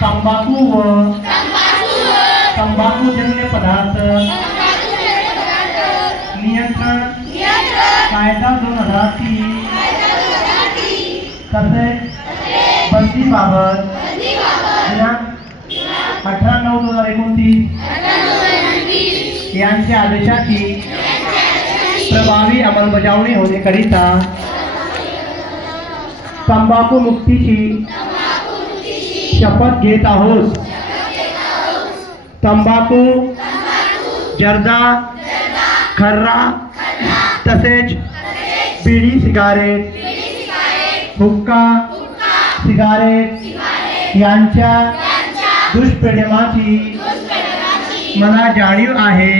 तंबाखू व तंबाखूजन्य पदार्थ नियंत्रण कायदा 2003 तसेच बंदीबाबत दिनांक 18/9/2029 यांच्या आदेशाची प्रभावी अंमलबजावणी होण्याकरिता तंबाखू मुक्तीची शपथ घेत आहोत। तंबाखू, जर्दा, खर्रा तसेच बीडी, सिगारेट, हुक्का, सिगारेट यांच्या दुष्परिणामाची मला जाणीव आहे,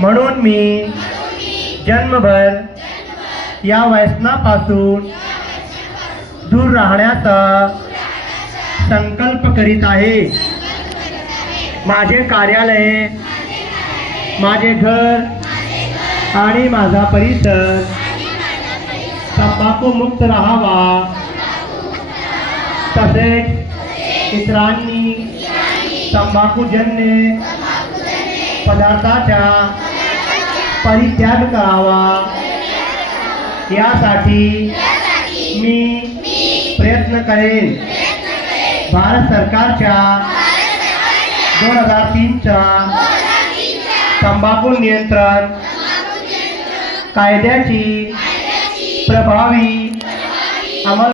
म्हणून मी जन्मभर या व्यसनापासून दूर राहण्याचा संकल्प करीत आहे। माझे कार्यालय, माझे घर आणि माझा परिसर तंबाखू मुक्त राहावा, तसेच इतरांनी तंबाखूजन्य पदार्थाचा परित्याग करावा यासाठी मी प्रयत्न करेन। भारत सरकारच्या 2003च्या तंबाखू नियंत्रण कायद्याची प्रभावी अंमल